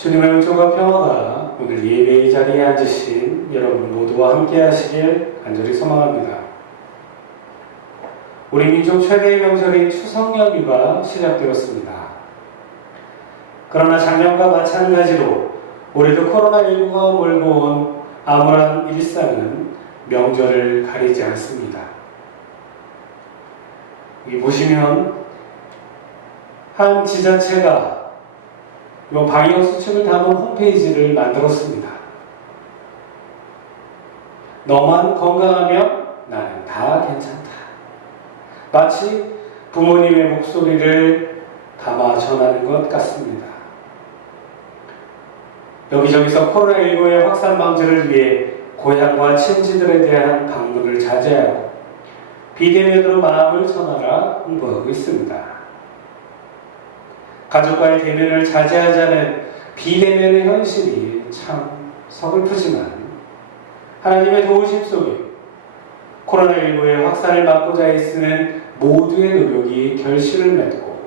주님의 은총과 평화가 오늘 예배의 자리에 앉으신 여러분 모두와 함께 하시길 간절히 소망합니다. 우리 민족 최대의 명절인 추석 연휴가 시작되었습니다. 그러나 작년과 마찬가지로 올해도 코로나19가 몰고 온 암울한 일상은 명절을 가리지 않습니다. 여기 보시면 한 지자체가 방역 수칙을 담은 홈페이지를 만들었습니다. 너만 건강하면 나는 다 괜찮다. 마치 부모님의 목소리를 담아 전하는 것 같습니다. 여기저기서 코로나19의 확산 방지를 위해 고향과 친지들에 대한 방문을 자제하고 비대면으로 마음을 전하라 홍보하고 있습니다. 가족과의 대면을 자제하자는 비대면의 현실이 참 서글프지만 하나님의 도우심 속에 코로나19의 확산을 막고자 애쓰는 모두의 노력이 결실을 맺고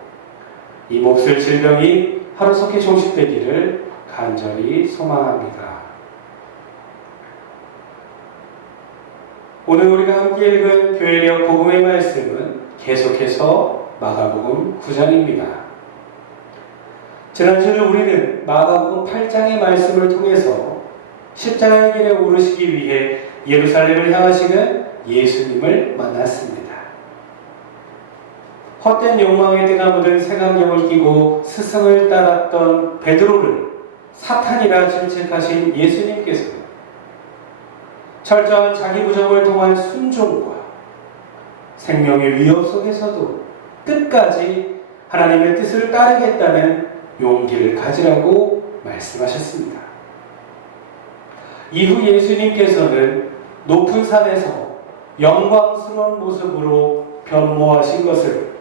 이 몹쓸 질병이 하루속히 종식되기를 간절히 소망합니다. 오늘 우리가 함께 읽은 교회력 복음의 말씀은 계속해서 마가복음 9장입니다. 지난주에 우리는 마가복음 8장의 말씀을 통해서 십자가의 길에 오르시기 위해 예루살렘을 향하시는 예수님을 만났습니다. 헛된 욕망에 때가 묻은 색안경을 끼고 스승을 따랐던 베드로를 사탄이라 질책하신 예수님께서는 철저한 자기 부정을 통한 순종과 생명의 위협 속에서도 끝까지 하나님의 뜻을 따르겠다는 용기를 가지라고 말씀하셨습니다. 이후 예수님께서는 높은 산에서 영광스러운 모습으로 변모하신 것을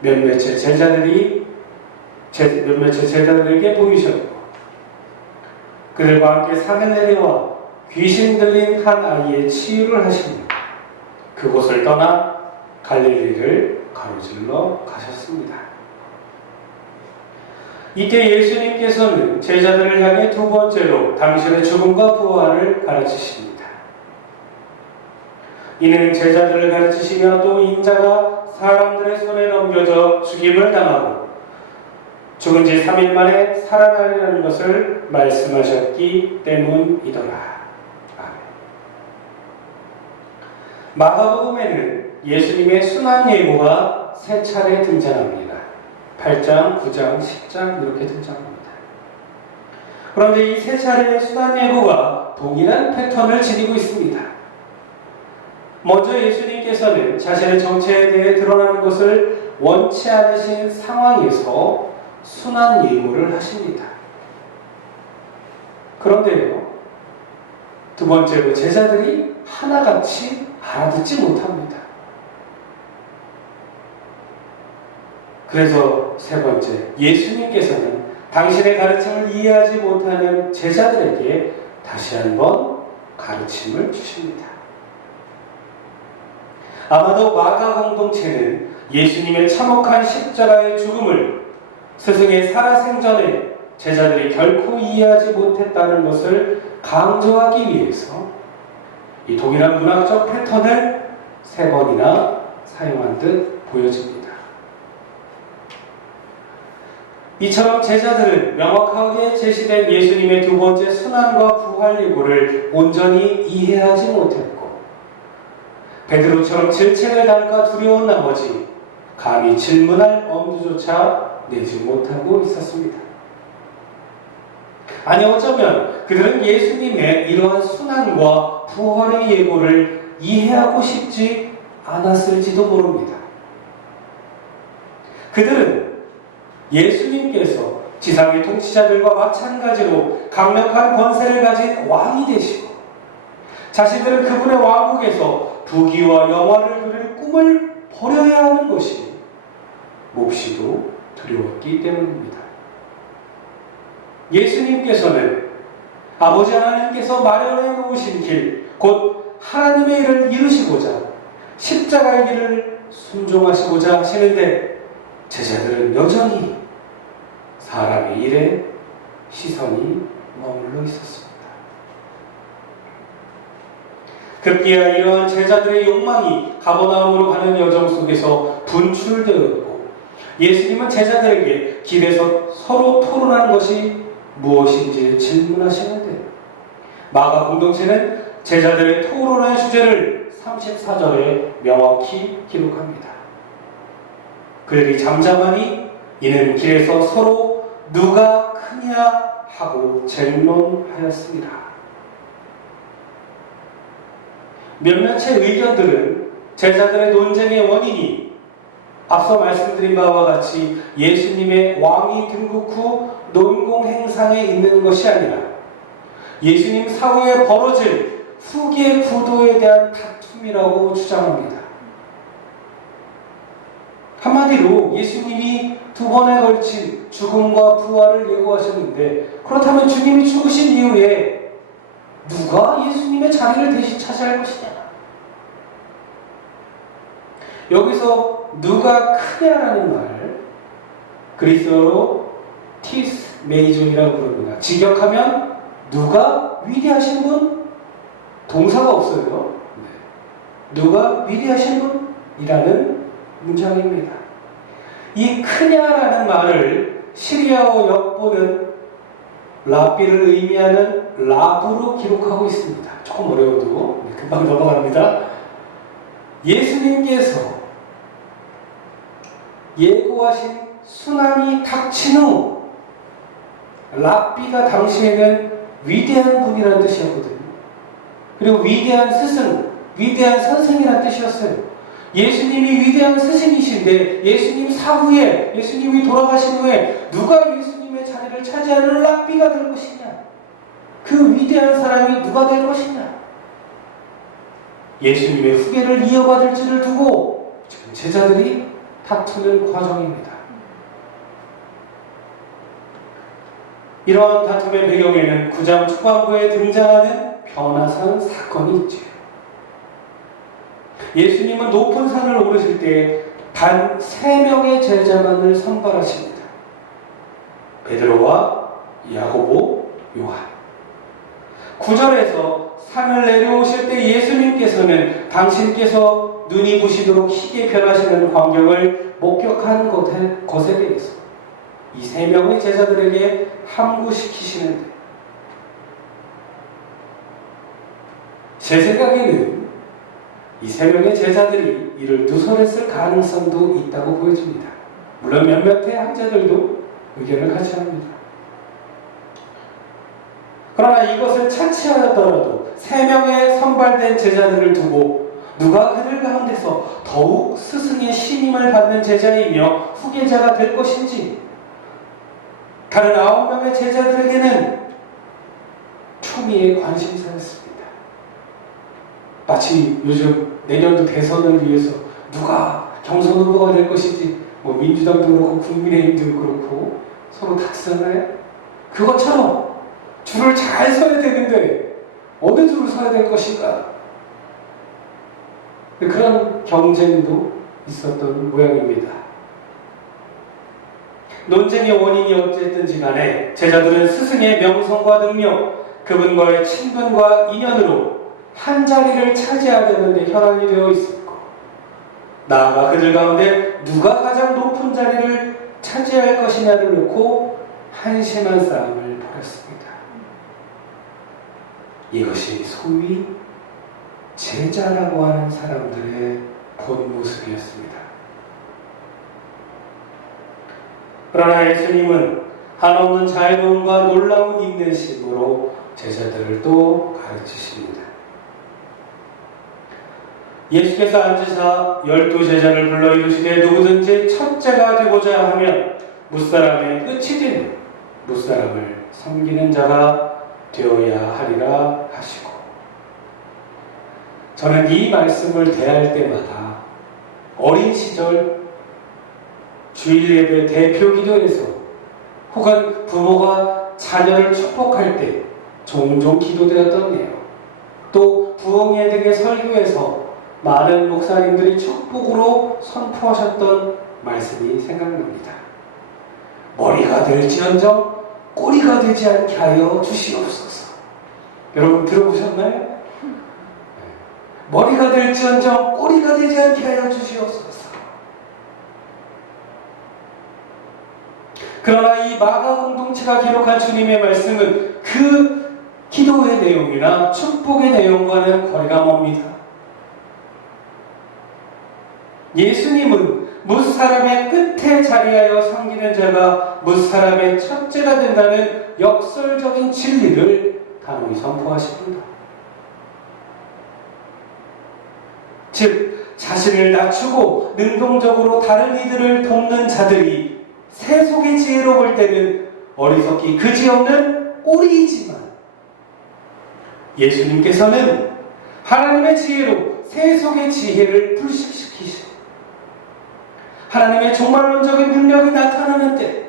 몇몇의 제자들에게 보이셨고 그들과 함께 산을 내려와 귀신 들린 한 아이의 치유를 하시며 그곳을 떠나 갈릴리를 가로질러 가셨습니다. 이때 예수님께서는 제자들을 향해 두 번째로 당신의 죽음과 부활을 가르치십니다. 이는 제자들을 가르치시며 또 인자가 사람들의 손에 넘겨져 죽임을 당하고 죽은 지 3일 만에 살아나리라는 것을 말씀하셨기 때문이더라. 아멘. 마가복음에는 예수님의 순환 예고가 세 차례 등장합니다. 8장, 9장, 10장 이렇게 등장합니다. 그런데 이 세 차례의 순환 예고가 동일한 패턴을 지니고 있습니다. 먼저 예수님께서는 자신의 정체에 대해 드러나는 것을 원치 않으신 상황에서 순환 예고를 하십니다. 그런데요, 두 번째로 제자들이 하나같이 알아듣지 못합니다. 그래서 세 번째, 예수님께서는 당신의 가르침을 이해하지 못하는 제자들에게 다시 한번 가르침을 주십니다. 아마도 마가 공동체는 예수님의 참혹한 십자가의 죽음을 스승의 살아생전에 제자들이 결코 이해하지 못했다는 것을 강조하기 위해서 이 동일한 문학적 패턴을 세 번이나 사용한 듯 보여집니다. 이처럼 제자들은 명확하게 제시된 예수님의 두 번째 순환과 부활 예고를 온전히 이해하지 못했고 베드로처럼 질책을 당할까 두려운 나머지 감히 질문할 엄두조차 내지 못하고 있었습니다. 아니 어쩌면 그들은 예수님의 이러한 순환과 부활의 예고를 이해하고 싶지 않았을지도 모릅니다. 그들은 예수님께서 지상의 통치자들과 마찬가지로 강력한 권세를 가진 왕이 되시고 자신들은 그분의 왕국에서 부귀와 영화를 누릴 꿈을 버려야 하는 것이 몹시도 두려웠기 때문입니다. 예수님께서는 아버지 하나님께서 마련해 놓으신 길, 곧 하나님의 일을 이루시고자 십자가의 길을 순종하시고자 하시는데 제자들은 여전히 사람의 일에 시선이 머물러 있었습니다. 급기야 이러한 제자들의 욕망이 가버나움으로 가는 여정 속에서 분출되었고, 예수님은 제자들에게 길에서 서로 토론하는 것이 무엇인지 질문하시는데, 마가 공동체는 제자들의 토론의 주제를 34절에 명확히 기록합니다. 그들이 잠잠하니 이는 길에서 서로 누가 크냐 하고 쟁론하였습니다. 몇몇의 의견들은 제자들의 논쟁의 원인이 앞서 말씀드린 바와 같이 예수님의 왕위 등극 후 논공 행상에 있는 것이 아니라 예수님 사후에 벌어질 후계 구도에 대한 다툼이라고 주장합니다. 한마디로 예수님이 2번에 걸친 죽음과 부활을 예고하셨는데, 그렇다면 주님이 죽으신 이후에 누가 예수님의 자리를 대신 차지할 것이냐? 여기서 누가 크냐라는 말, 그리스어로 티스 메이존이라고 부릅니다. 직역하면 누가 위대하신 분? 동사가 없어요. 누가 위대하신 분이라는 문장입니다. 이 크냐라는 말을 시리아어 역본은 라비를 의미하는 라브로 기록하고 있습니다. 조금 어려워도 금방 넘어갑니다. 예수님께서 예고하신 순환이 닥친 후 라비가 당시에는 위대한 분이라는 뜻이었거든요. 그리고 위대한 스승, 위대한 선생이라는 뜻이었어요. 예수님이 위대한 스승이신데 예수님 사후에, 예수님이 돌아가신 후에 누가 예수님의 자리를 차지하는 랍비가 될 것이냐? 그 위대한 사람이 누가 될 것이냐? 예수님의 후계를 이어받을지를 두고 지금 제자들이 다투는 과정입니다. 이러한 다툼의 배경에는 9장 초반부에 등장하는 변화산 사건이 있죠. 예수님은 높은 산을 오르실 때 단 3명의 제자만을 선발하십니다. 베드로와 야고보, 요한. 9절에서 산을 내려오실 때 예수님께서는 당신께서 눈이 부시도록 희게 변하시는 광경을 목격한 것에 대해서 이 3명의 제자들에게 함구시키시는데, 제 생각에는 이 3명의 제자들이 이를 누설했을 가능성도 있다고 보여집니다. 물론 몇몇의 학자들도 의견을 같이 합니다. 그러나 이것을 차치하더라도 3명의 선발된 제자들을 두고 누가 그들 가운데서 더욱 스승의 신임을 받는 제자이며 후계자가 될 것인지, 다른 9명의 제자들에게는 초미의 관심사였습니다. 마치 요즘 내년도 대선을 위해서 누가 경선 후보가 될 것인지, 민주당도 그렇고 국민의힘도 그렇고 서로 다투잖아요. 그것처럼 줄을 잘 서야 되는데 어느 줄을 서야 될 것인가, 그런 경쟁도 있었던 모양입니다. 논쟁의 원인이 어쨌든지 간에 제자들은 스승의 명성과 능력, 그분과의 친분과 인연으로 한 자리를 차지하려는 데 혈안이 되어 있었고, 나아가 그들 가운데 누가 가장 높은 자리를 차지할 것이냐를 놓고 한심한 싸움을 벌였습니다. 이것이 소위 제자라고 하는 사람들의 본 모습이었습니다. 그러나 예수님은 한없는 자유로움과 놀라운 인내심으로 제자들을 또 가르치십니다. 예수께서 앉으사 12제자를 불러 이르시되 누구든지 첫째가 되고자 하면 무사람의 끝이 되는 무사람을 섬기는 자가 되어야 하리라 하시고, 저는 이 말씀을 대할 때마다 어린 시절 주일 예배 대표 기도에서 혹은 부모가 자녀를 축복할 때 종종 기도되었던 예요, 또 부흥회 등의 설교에서 많은 목사님들이 축복으로 선포하셨던 말씀이 생각납니다. 머리가 될지언정 꼬리가 되지 않게 하여 주시옵소서. 여러분 들어보셨나요? 머리가 될지언정 꼬리가 되지 않게 하여 주시옵소서. 그러나 이 마가 공동체가 기록한 주님의 말씀은 그 기도의 내용이나 축복의 내용과는 거리가 멉니다. 예수님은 뭇사람의 끝에 자리하여 섬기는 자가 뭇사람의 첫째가 된다는 역설적인 진리를 단호히 선포하십니다. 즉, 자신을 낮추고 능동적으로 다른 이들을 돕는 자들이 세속의 지혜로 볼 때는 어리석기 그지없는 꼴이지만, 예수님께서는 하나님의 지혜로 세속의 지혜를 불식시키시고 하나님의 종말론적인 능력이 나타나는 때,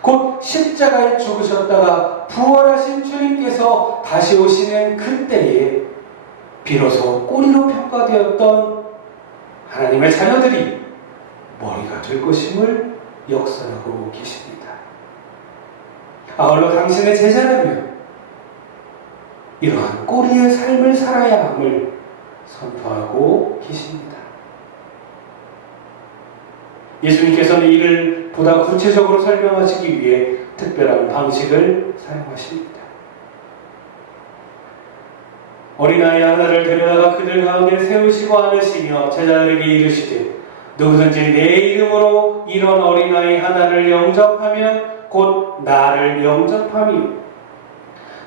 곧 십자가에 죽으셨다가 부활하신 주님께서 다시 오시는 그때에 비로소 꼬리로 평가되었던 하나님의 자녀들이 머리가 될 것임을 역설하고 계십니다. 아울러 당신의 제자라면 이러한 꼬리의 삶을 살아야 함을 선포하고 계십니다. 예수님께서는 이를 보다 구체적으로 설명하시기 위해 특별한 방식을 사용하십니다. 어린아이 하나를 데려다가 그들 가운데 세우시고 안으시며 제자들에게 이르시되, 누구든지 내 이름으로 이런 어린아이 하나를 영접하면 곧 나를 영접함이요,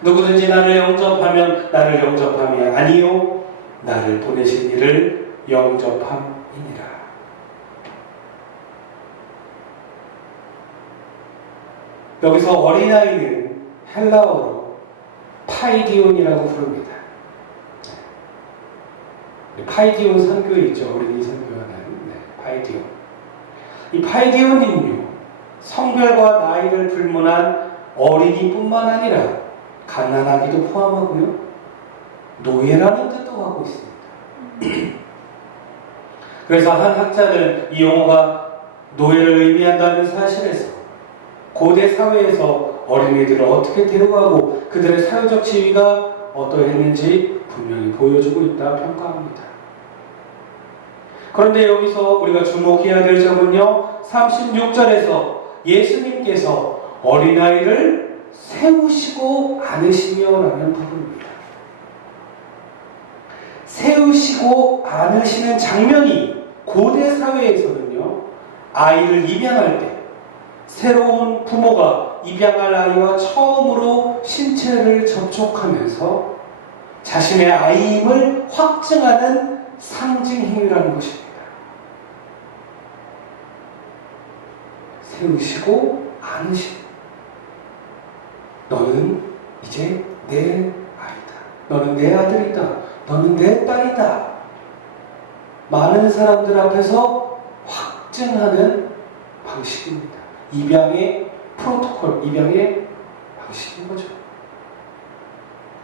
누구든지 나를 영접하면 나를 영접함이 아니요 나를 보내신 이를 영접함이니라. 여기서 어린아이는 헬라어로 파이디온이라고 부릅니다. 파이디온 선교회 있죠. 어린이 선교하는 파이디온. 이 파이디온은요, 성별과 나이를 불문한 어린이뿐만 아니라 갓난아기도 포함하고요, 노예라는 뜻도 갖고 있습니다. 그래서 한 학자는 이 용어가 노예를 의미한다는 사실에서 고대 사회에서 어린이들을 어떻게 데려가고 그들의 사회적 지위가 어떠했는지 분명히 보여주고 있다 평가합니다. 그런데 여기서 우리가 주목해야 될 점은요, 36절에서 예수님께서 어린아이를 세우시고 안으시며 라는 부분입니다. 세우시고 안으시는 장면이 고대 사회에서는요, 아이를 입양할 때 새로운 부모가 입양할 아이와 처음으로 신체를 접촉하면서 자신의 아이임을 확증하는 상징 행위라는 것입니다. 세우시고 안으시고, 너는 이제 내 아이다. 너는 내 아들이다. 너는 내 딸이다. 많은 사람들 앞에서 확증하는 방식입니다. 입양의 프로토콜, 입양의 방식인 거죠.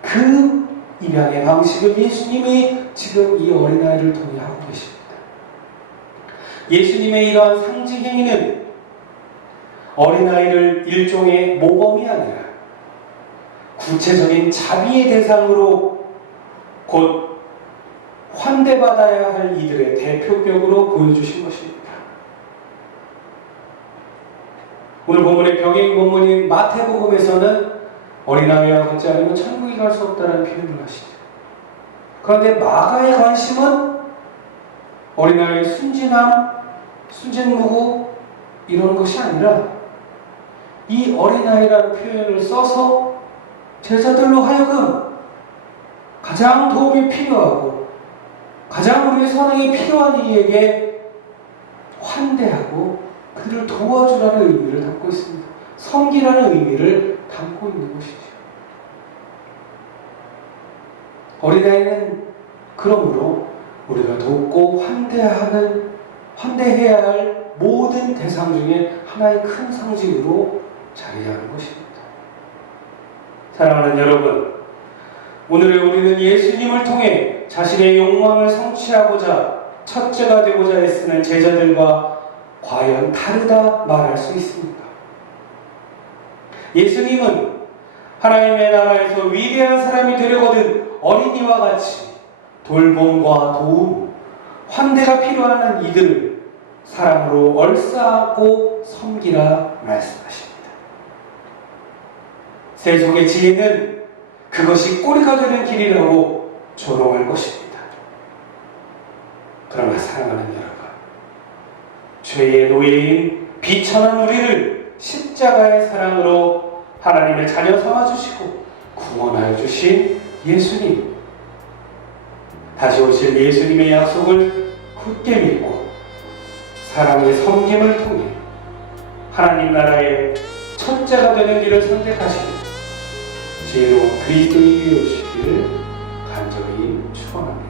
그 입양의 방식을 예수님이 지금 이 어린아이를 통해 하고 계십니다. 예수님의 이러한 상징 행위는 어린아이를 일종의 모범이 아니라 구체적인 자비의 대상으로, 곧 환대받아야 할 이들의 대표격으로 보여주신 것입니다. 오늘 본문의 병행 본문인 마태복음에서는 어린아이와 같지 않으면 천국에 갈 수 없다는 표현을 하시죠. 그런데 마가의 관심은 어린아이의 순진함, 순진무구 이런 것이 아니라 이 어린아이라는 표현을 써서 제자들로 하여금 가장 도움이 필요하고 가장 우리의 선행이 필요한 이에게 환대하고 그들을 도와주라는 의미를 담고 있습니다. 섬기라는 의미를 담고 있는 것이죠. 어린아이는 그러므로 우리가 돕고 환대해야 할 모든 대상 중에 하나의 큰 상징으로 자리하는 것입니다. 사랑하는 여러분, 오늘의 우리는 예수님을 통해 자신의 욕망을 성취하고자 첫째가 되고자 애쓰는 제자들과 과연 다르다 말할 수 있습니까? 예수님은 하나님의 나라에서 위대한 사람이 되려거든 어린이와 같이 돌봄과 도움, 환대가 필요한 이들을 사랑으로 얼싸안고 섬기라 말씀하십니다. 세속의 지혜는 그것이 꼬리가 되는 길이라고 조롱할 것입니다. 그러나 사랑하는 여러분, 죄의 노예인 비천한 우리를 십자가의 사랑으로 하나님의 자녀 삼아주시고 구원하여 주신 예수님, 다시 오실 예수님의 약속을 굳게 믿고 사랑의 섬김을 통해 하나님 나라의 첫째가 되는 길을 선택하시는 지혜로운 그리스도인이 되시기를 간절히 축원합니다.